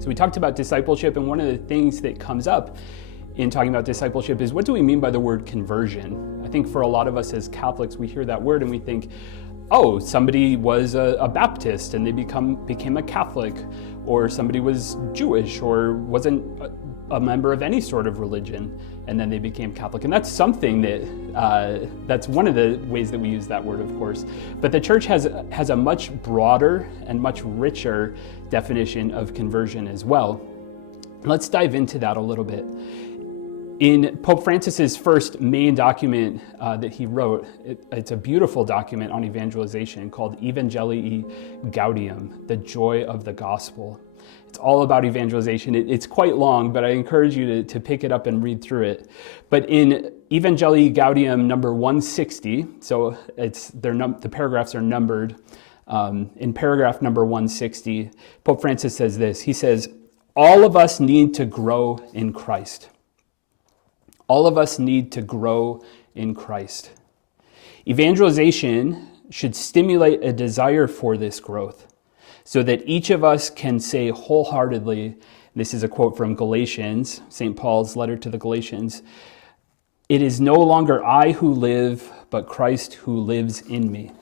So we talked about discipleship, and one of the things that comes up in talking about discipleship is, what do we mean by the word conversion? I think for a lot of us as Catholics, we hear that word and we think, oh, somebody was a Baptist and they became a Catholic, or somebody was Jewish or wasn't a member of any sort of religion and then they became Catholic. And that's something that, that's one of the ways that we use that word, of course. But the church has a much broader and much richer definition of conversion as well. Let's dive into that a little bit. In Pope Francis's first main document that he wrote, it's a beautiful document on evangelization called Evangelii Gaudium, the joy of the gospel. It's all about evangelization. It's quite long, but I encourage you to pick it up and read through it. But in Evangelii Gaudium number 160, so the paragraphs are numbered. In paragraph number 160, Pope Francis says this. He says, all of us need to grow in Christ. All of us need to grow in Christ. Evangelization should stimulate a desire for this growth so that each of us can say wholeheartedly, this is a quote from Galatians, St. Paul's letter to the Galatians, "It is no longer I who live, but Christ who lives in me."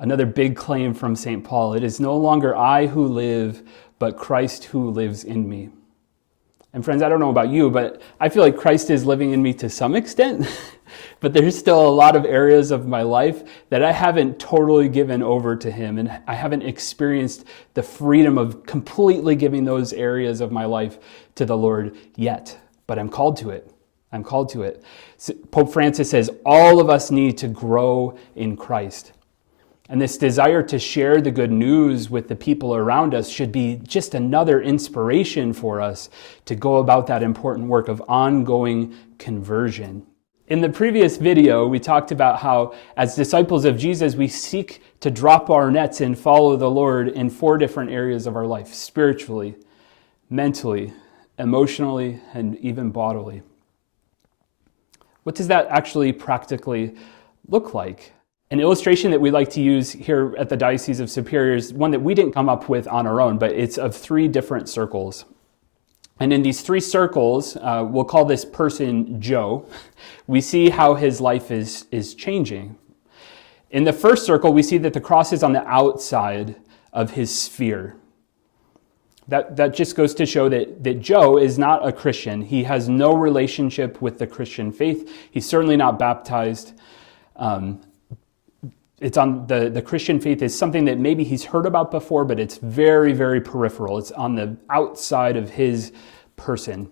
Another big claim from St. Paul, "It is no longer I who live, but Christ who lives in me." And friends, I don't know about you, but I feel like Christ is living in me to some extent, but there's still a lot of areas of my life that I haven't totally given over to him, and I haven't experienced the freedom of completely giving those areas of my life to the Lord yet, but I'm called to it. I'm called to it. So Pope Francis says all of us need to grow in Christ. And this desire to share the good news with the people around us should be just another inspiration for us to go about that important work of ongoing conversion. In the previous video, we talked about how, as disciples of Jesus, we seek to drop our nets and follow the Lord in 4 different areas of our life: spiritually, mentally, emotionally, and even bodily. What does that actually practically look like? An illustration that we like to use here at the Diocese of Superior is one that we didn't come up with on our own, but it's of 3 different circles. And in these 3 circles, we'll call this person Joe, we see how his life is changing. In the first circle, we see that the cross is on the outside of his sphere. That just goes to show that Joe is not a Christian. He has no relationship with the Christian faith. He's certainly not baptized. It's on the Christian faith is something that maybe he's heard about before, but it's very, very peripheral. It's on the outside of his person.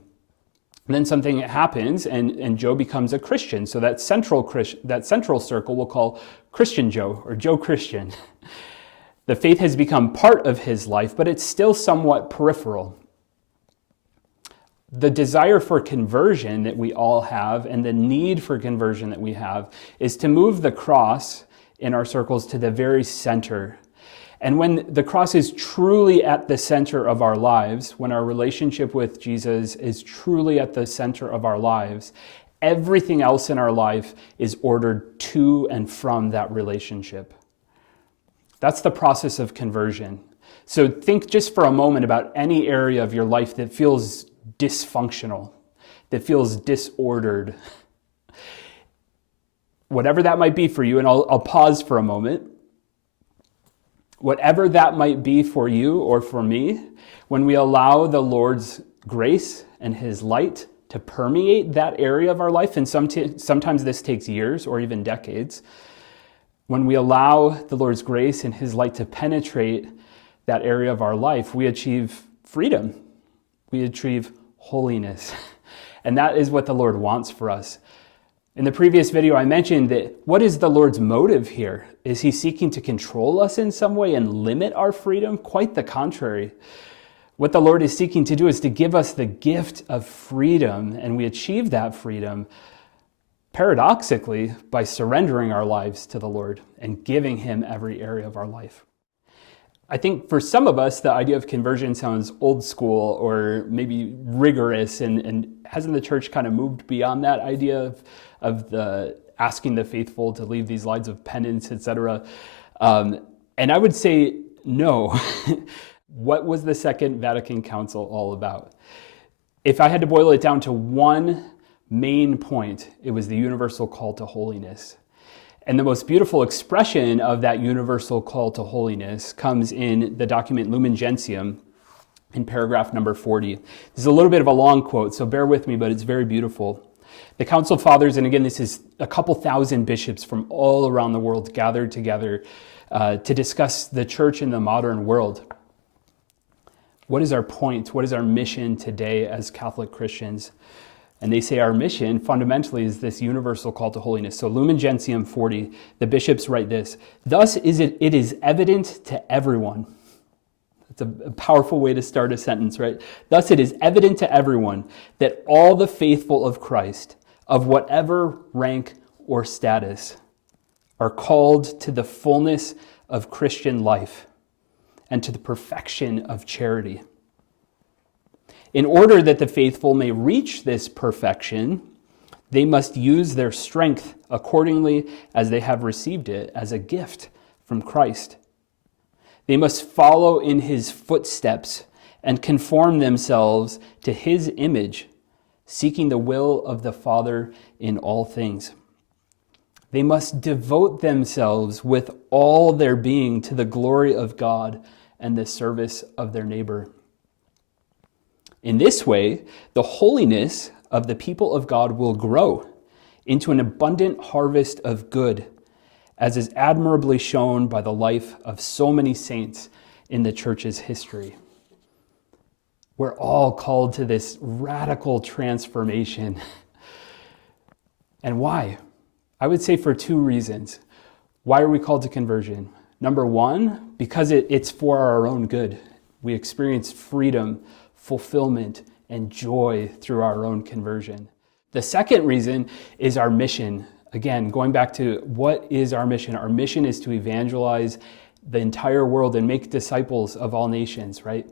And then something happens, and Joe becomes a Christian. So that central circle we'll call Christian Joe, or Joe Christian. The faith has become part of his life, but it's still somewhat peripheral. The desire for conversion that we all have, and the need for conversion that we have, is to move the cross in our circles to the very center. And when the cross is truly at the center of our lives, when our relationship with Jesus is truly at the center of our lives, everything else in our life is ordered to and from that relationship. That's the process of conversion. So think just for a moment about any area of your life that feels dysfunctional, that feels disordered. Whatever that might be for you, and I'll pause for a moment. Whatever that might be for you or for me, when we allow the Lord's grace and his light to permeate that area of our life, and sometimes this takes years or even decades, when we allow the Lord's grace and his light to penetrate that area of our life, we achieve freedom. We achieve holiness. And that is what the Lord wants for us. In the previous video, I mentioned that what is the Lord's motive here? Is he seeking to control us in some way and limit our freedom? Quite the contrary. What the Lord is seeking to do is to give us the gift of freedom, and we achieve that freedom paradoxically by surrendering our lives to the Lord and giving him every area of our life. I think for some of us, the idea of conversion sounds old school or maybe rigorous, and hasn't the church kind of moved beyond that idea of the asking the faithful to leave these lives of penance, etc.? And I would say no. What was the Second Vatican Council all about? If I had to boil it down to one main point, it was the universal call to holiness. And the most beautiful expression of that universal call to holiness comes in the document Lumen Gentium in paragraph number 40. This is a little bit of a long quote, so bear with me, but it's very beautiful. The Council Fathers, and again, this is a couple thousand bishops from all around the world gathered together to discuss the church in the modern world. What is our point? What is our mission today as Catholic Christians? And they say our mission fundamentally is this universal call to holiness. So Lumen Gentium 40, the bishops write this: "Thus it is evident to everyone." It's a powerful way to start a sentence, right? "Thus it is evident to everyone that all the faithful of Christ, of whatever rank or status, are called to the fullness of Christian life and to the perfection of charity. In order that the faithful may reach this perfection, they must use their strength accordingly as they have received it as a gift from Christ. They must follow in his footsteps and conform themselves to his image, seeking the will of the Father in all things. They must devote themselves with all their being to the glory of God and the service of their neighbor. In this way, the holiness of the people of God will grow into an abundant harvest of good, as is admirably shown by the life of so many saints in the church's history." We're all called to this radical transformation. And why? I would say for two reasons. Why are we called to conversion? Number one, because it's for our own good. We experience freedom, fulfillment, and joy through our own conversion. The second reason is our mission. Again, going back to what is our mission? Our mission is to evangelize the entire world and make disciples of all nations, right?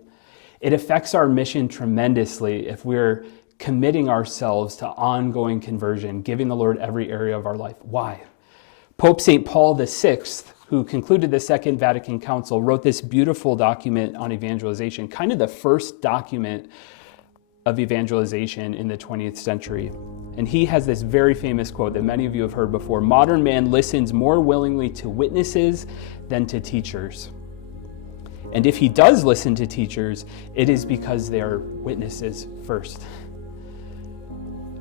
It affects our mission tremendously if we're committing ourselves to ongoing conversion, giving the Lord every area of our life. Why? Pope St. Paul VI, who concluded the Second Vatican Council, wrote this beautiful document on evangelization, kind of the first document of evangelization in the 20th century. And he has this very famous quote that many of you have heard before: "Modern man listens more willingly to witnesses than to teachers. And if he does listen to teachers, it is because they are witnesses first."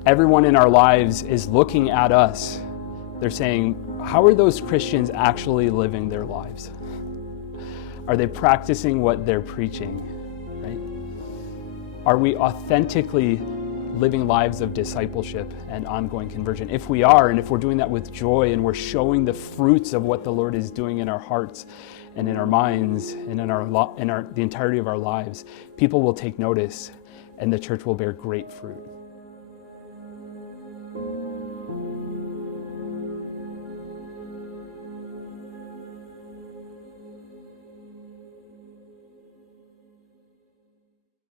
Everyone in our lives is looking at us. They're saying, how are those Christians actually living their lives? Are they practicing what they're preaching, right? Are we authentically living lives of discipleship and ongoing conversion? If we are, and if we're doing that with joy, and we're showing the fruits of what the Lord is doing in our hearts and in our minds and in the entirety of our lives, people will take notice and the church will bear great fruit.